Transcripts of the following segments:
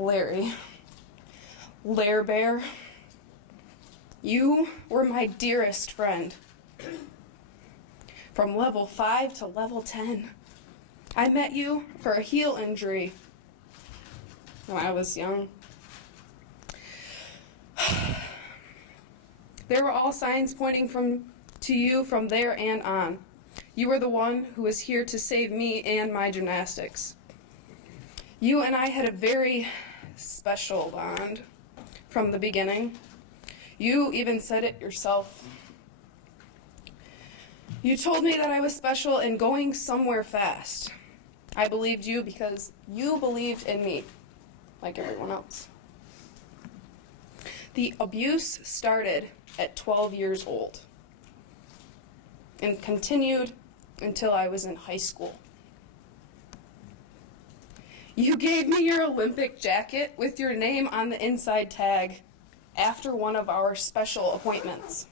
Larry. Lair Bear. You were my dearest friend. From level 5 to level 10. I met you for a heel injury when I was young. There were all signs pointing to you from there and on. You were the one who was here to save me and my gymnastics. You and I had a very special bond from the beginning. You even said it yourself. You told me that I was special and going somewhere fast. I believed you because you believed in me, like everyone else. The abuse started at 12 years old and continued until I was in high school. You gave me your Olympic jacket with your name on the inside tag after one of our special appointments.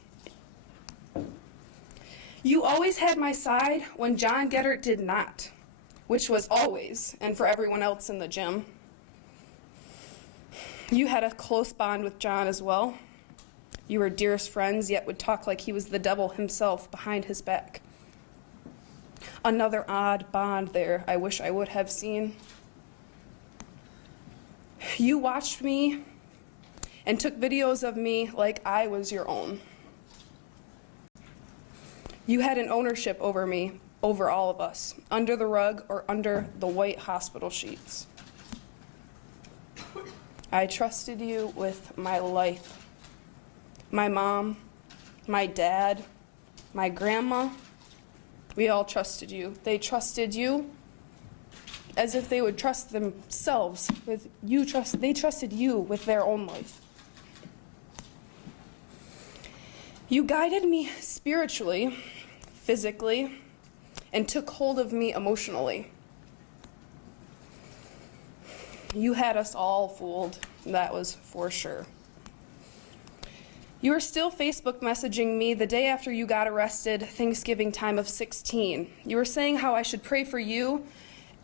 You always had my side when John Geddert did not, which was always, and for everyone else in the gym. You had a close bond with John as well. You were dearest friends, yet would talk like he was the devil himself behind his back. Another odd bond there I wish I would have seen. You watched me and took videos of me like I was your own. You had an ownership over me, over all of us, under the rug or under the white hospital sheets. I trusted you with my life. My mom, my dad, my grandma, we all trusted you. They trusted you as if they would trust themselves. They trusted you with their own life. You guided me spiritually, physically, and took hold of me emotionally. You had us all fooled, that was for sure. You were still Facebook messaging me the day after you got arrested, Thanksgiving time of 16. You were saying how I should pray for you,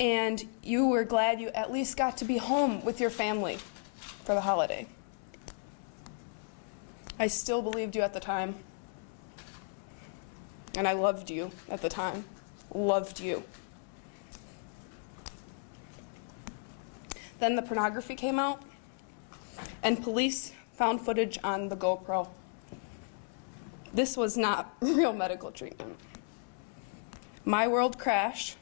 and you were glad you at least got to be home with your family for the holiday. I still believed you at the time, and I loved you at the time. Loved you. Then the pornography came out, and police found footage on the GoPro. This was not real medical treatment. My world crashed.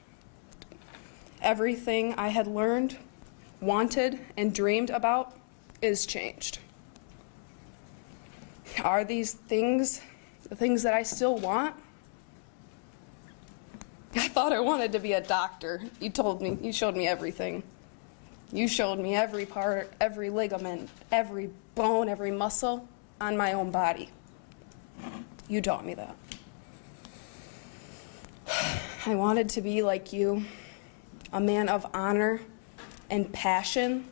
Everything I had learned, wanted, and dreamed about is changed. Are these things the things that I still want? I thought I wanted to be a doctor. You told me, you showed me everything. You showed me every part, every ligament, every bone, every muscle on my own body. You taught me that. I wanted to be like you, a man of honor and passion.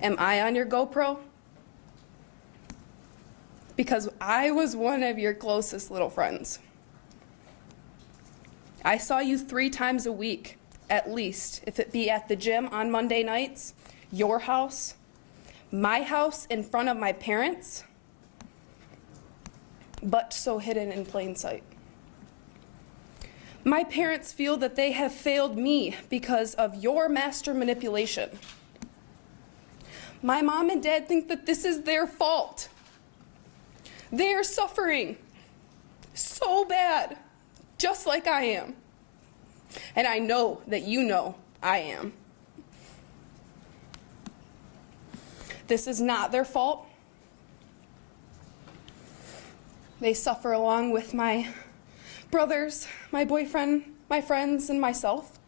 Am I on your GoPro? Because I was one of your closest little friends. I saw you 3 times a week, at least, if it be at the gym on Monday nights, your house, my house in front of my parents, but so hidden in plain sight. My parents feel that they have failed me because of your master manipulation. My mom and dad think that this is their fault. They are suffering so bad, just like I am. And I know that you know I am. This is not their fault. They suffer along with my brothers, my boyfriend, my friends, and myself.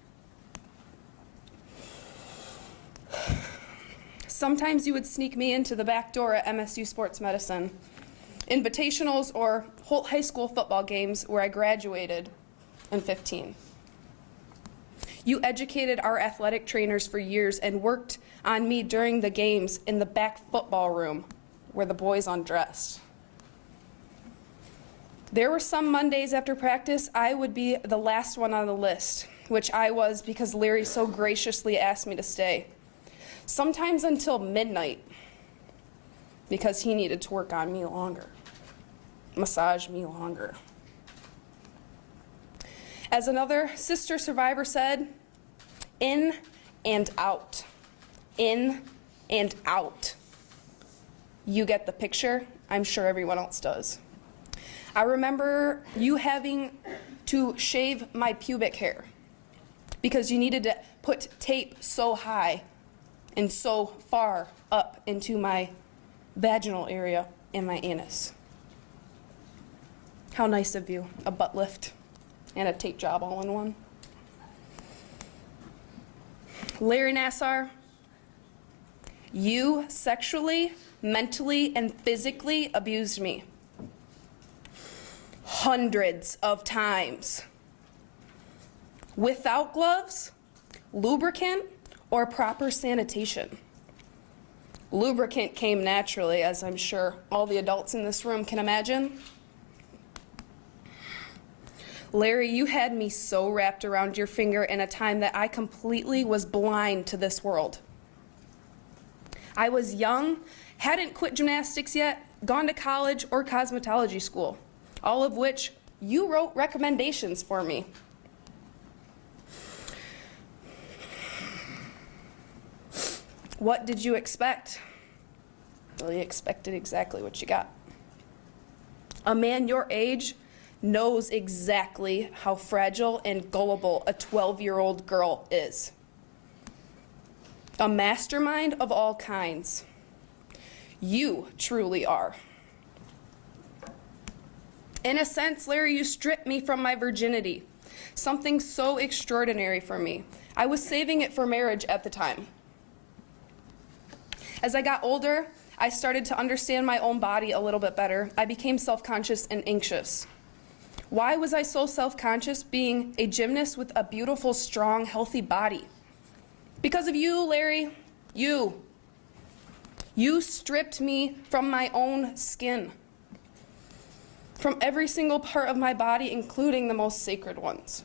Sometimes you would sneak me into the back door at MSU Sports Medicine, invitationals, or Holt High School football games where I graduated in 15. You educated our athletic trainers for years and worked on me during the games in the back football room where the boys undressed. There were some Mondays after practice I would be the last one on the list, which I was because Larry so graciously asked me to stay. sometimes until midnight, because he needed to work on me longer, massage me longer. As another sister survivor said, in and out, in and out. You get the picture. I'm sure everyone else does. I remember you having to shave my pubic hair because you needed to put tape so high and so far up into my vaginal area and my anus. How nice of you, a butt lift and a tape job all in one. Larry Nassar, you sexually, mentally, and physically abused me hundreds of times. Without gloves, lubricant, or proper sanitation. Lubricant came naturally, as I'm sure all the adults in this room can imagine. Larry, you had me so wrapped around your finger in a time that I completely was blind to this world. I was young, hadn't quit gymnastics yet, gone to college or cosmetology school, all of which you wrote recommendations for me. What did you expect? Well, you expected exactly what you got. A man your age knows exactly how fragile and gullible a 12-year-old girl is. A mastermind of all kinds. You truly are. In a sense, Larry, you stripped me from my virginity. Something so extraordinary for me. I was saving it for marriage at the time. As I got older, I started to understand my own body a little bit better. I became self-conscious and anxious. Why was I so self-conscious being a gymnast with a beautiful, strong, healthy body? Because of you, Larry. You. You stripped me from my own skin. From every single part of my body, including the most sacred ones.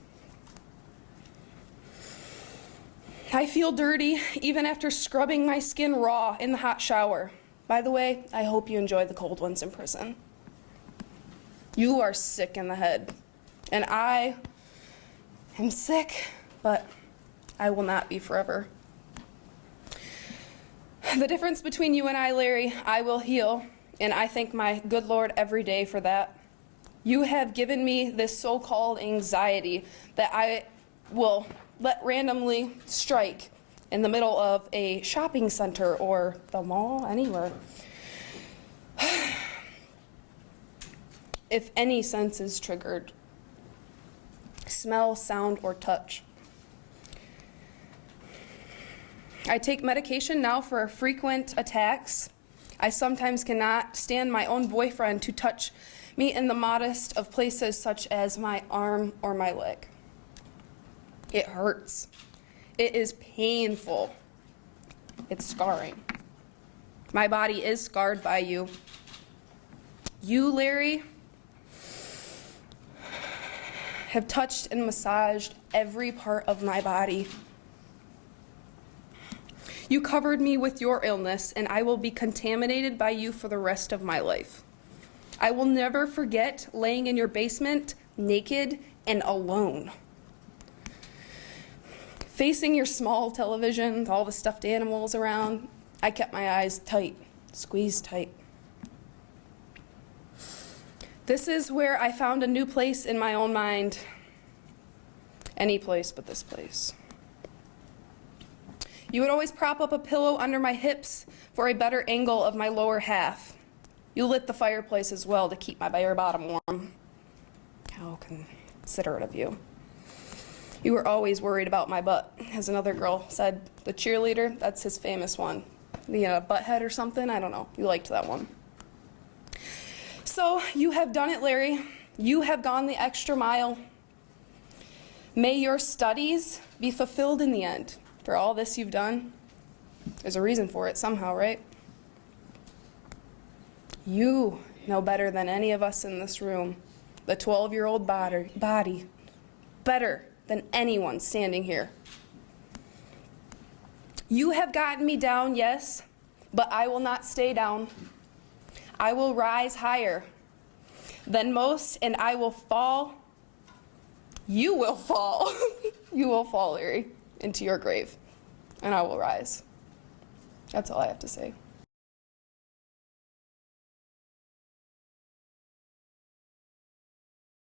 I feel dirty even after scrubbing my skin raw in the hot shower. By the way, I hope you enjoy the cold ones in prison. You are sick in the head, and I am sick, but I will not be forever. The difference between you and I, Larry, I will heal, and I thank my good Lord every day for that. You have given me this so-called anxiety that I will let randomly strike in the middle of a shopping center or the mall, anywhere. If any sense is triggered, smell, sound, or touch. I take medication now for frequent attacks. I sometimes cannot stand my own boyfriend to touch me in the modest of places such as my arm or my leg. It hurts. It is painful. It's scarring. My body is scarred by you. You, Larry, have touched and massaged every part of my body. You covered me with your illness, and I will be contaminated by you for the rest of my life. I will never forget laying in your basement, naked and alone. Facing your small television with all the stuffed animals around, I kept my eyes tight, squeezed tight. This is where I found a new place in my own mind. Any place but this place. You would always prop up a pillow under my hips for a better angle of my lower half. You lit the fireplace as well to keep my bare bottom warm. How considerate of you. You were always worried about my butt. As another girl said, the cheerleader, that's his famous one. The butthead or something, I don't know. You liked that one. So you have done it, Larry. You have gone the extra mile. May your studies be fulfilled in the end. For all this you've done, there's a reason for it somehow, right? You know better than any of us in this room, the 12-year-old body, better than anyone standing here. You have gotten me down, yes, but I will not stay down. I will rise higher than most, and I will fall. You will fall. You will fall, Larry, into your grave, and I will rise. That's all I have to say.